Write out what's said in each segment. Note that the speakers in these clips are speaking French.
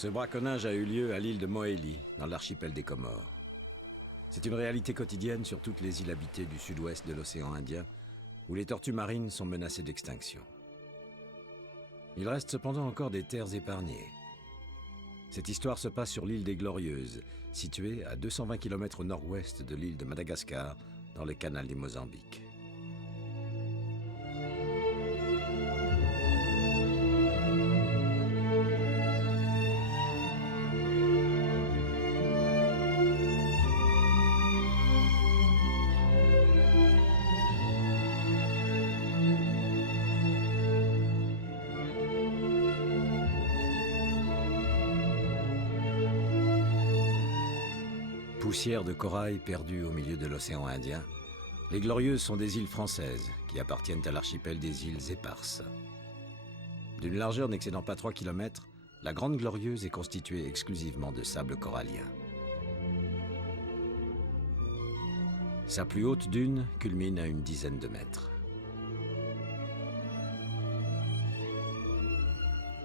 Ce braconnage a eu lieu à l'île de Mohéli, dans l'archipel des Comores. C'est une réalité quotidienne sur toutes les îles habitées du sud-ouest de l'océan Indien, où les tortues marines sont menacées d'extinction. Il reste cependant encore des terres épargnées. Cette histoire se passe sur l'île des Glorieuses, située à 220 km au nord-ouest de l'île de Madagascar, dans le canal du Mozambique. Poussière de corail perdue au milieu de l'océan Indien, les Glorieuses sont des îles françaises qui appartiennent à l'archipel des îles Éparses. D'une largeur n'excédant pas 3 km, la Grande Glorieuse est constituée exclusivement de sable corallien. Sa plus haute dune culmine à une dizaine de mètres.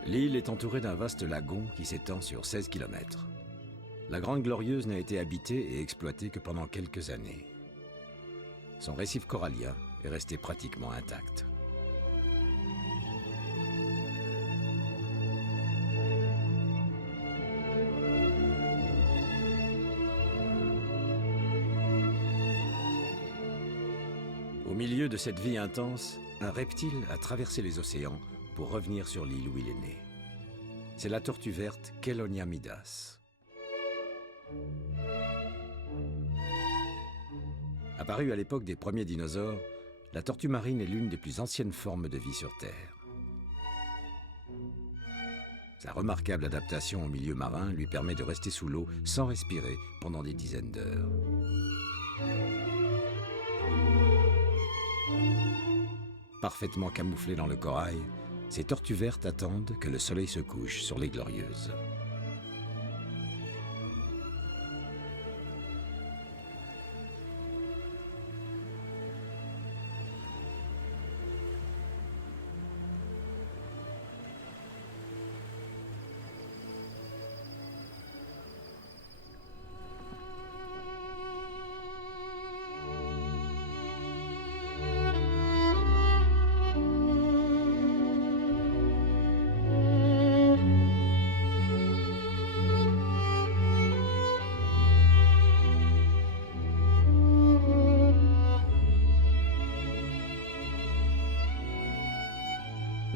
L'île est entourée d'un vaste lagon qui s'étend sur 16 km. La Grande Glorieuse n'a été habitée et exploitée que pendant quelques années. Son récif corallien est resté pratiquement intact. Au milieu de cette vie intense, un reptile a traversé les océans pour revenir sur l'île où il est né. C'est la tortue verte Chelonia midas. Apparue à l'époque des premiers dinosaures, la tortue marine est l'une des plus anciennes formes de vie sur Terre. Sa remarquable adaptation au milieu marin lui permet de rester sous l'eau sans respirer pendant des dizaines d'heures. Parfaitement camouflées dans le corail, ces tortues vertes attendent que le soleil se couche sur les Glorieuses.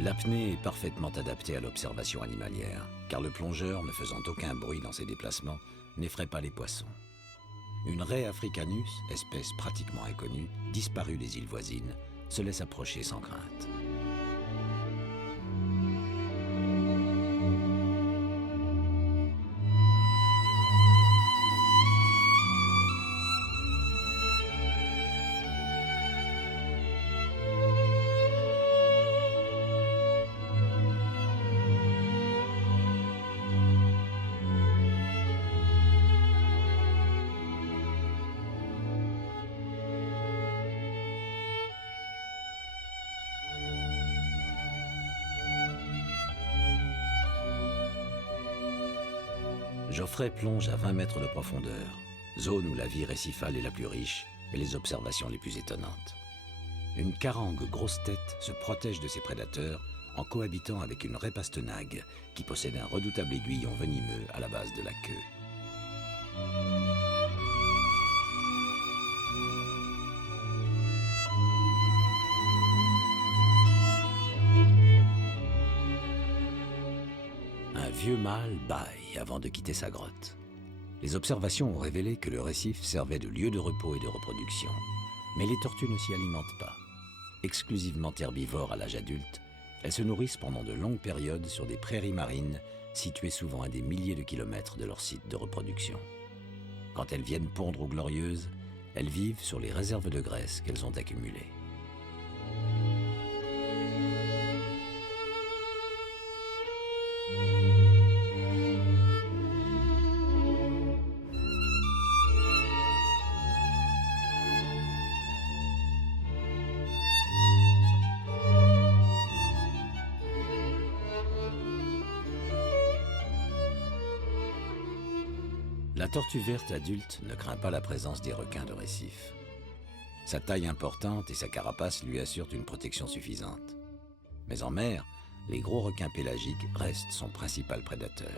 L'apnée est parfaitement adaptée à l'observation animalière, car le plongeur, ne faisant aucun bruit dans ses déplacements, n'effraie pas les poissons. Une raie africanus, espèce pratiquement inconnue, disparue des îles voisines, se laisse approcher sans crainte. Geoffrey plonge à 20 mètres de profondeur, zone où la vie récifale est la plus riche et les observations les plus étonnantes. Une carangue grosse tête se protège de ses prédateurs en cohabitant avec une raie pastenague qui possède un redoutable aiguillon venimeux à la base de la queue. Un vieux mâle bâille avant de quitter sa grotte. Les observations ont révélé que le récif servait de lieu de repos et de reproduction. Mais les tortues ne s'y alimentent pas. Exclusivement herbivores à l'âge adulte, elles se nourrissent pendant de longues périodes sur des prairies marines situées souvent à des milliers de kilomètres de leur site de reproduction. Quand elles viennent pondre aux Glorieuses, elles vivent sur les réserves de graisse qu'elles ont accumulées. La tortue verte adulte ne craint pas la présence des requins de récif. Sa taille importante et sa carapace lui assurent une protection suffisante. Mais en mer, les gros requins pélagiques restent son principal prédateur.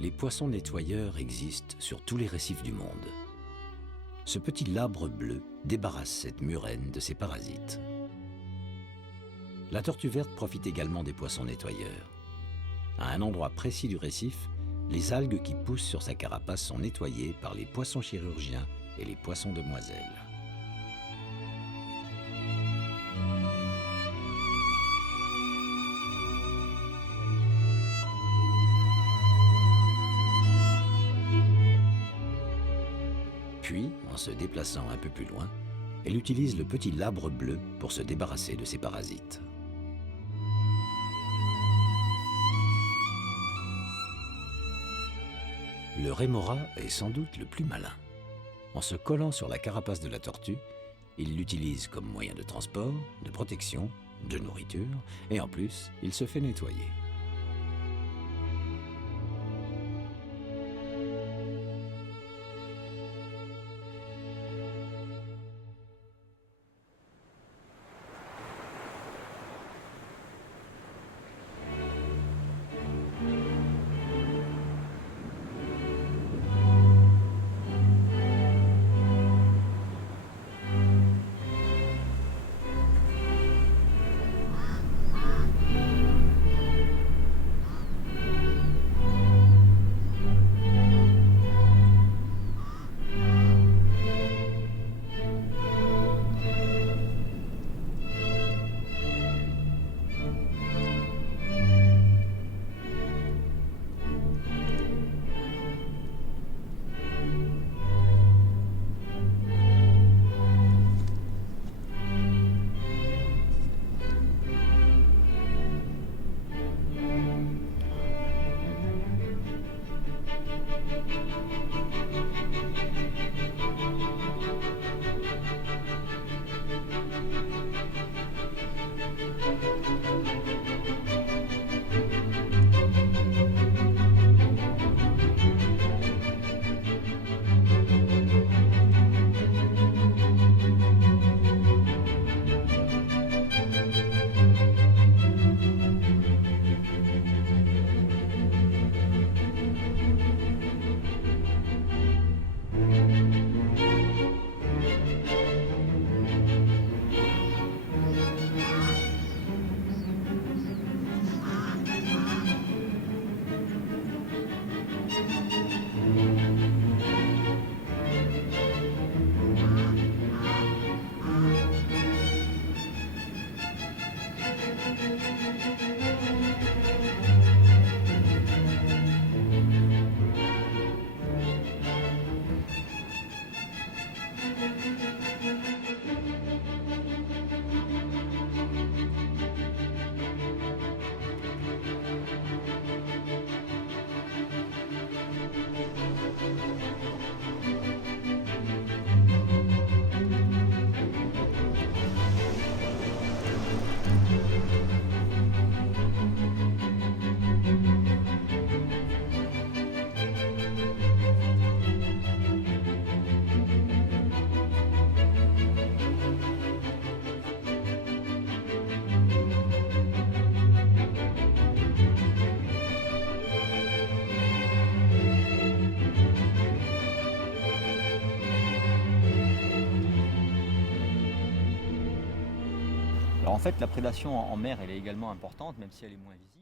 Les poissons nettoyeurs existent sur tous les récifs du monde. Ce petit labre bleu débarrasse cette murène de ses parasites. La tortue verte profite également des poissons nettoyeurs. À un endroit précis du récif, les algues qui poussent sur sa carapace sont nettoyées par les poissons chirurgiens et les poissons demoiselles. Puis, en se déplaçant un peu plus loin, elle utilise le petit labre bleu pour se débarrasser de ses parasites. Le rémora est sans doute le plus malin. En se collant sur la carapace de la tortue, il l'utilise comme moyen de transport, de protection, de nourriture, et en plus, il se fait nettoyer. Alors en fait, la prédation en mer, elle est également importante, même si elle est moins visible.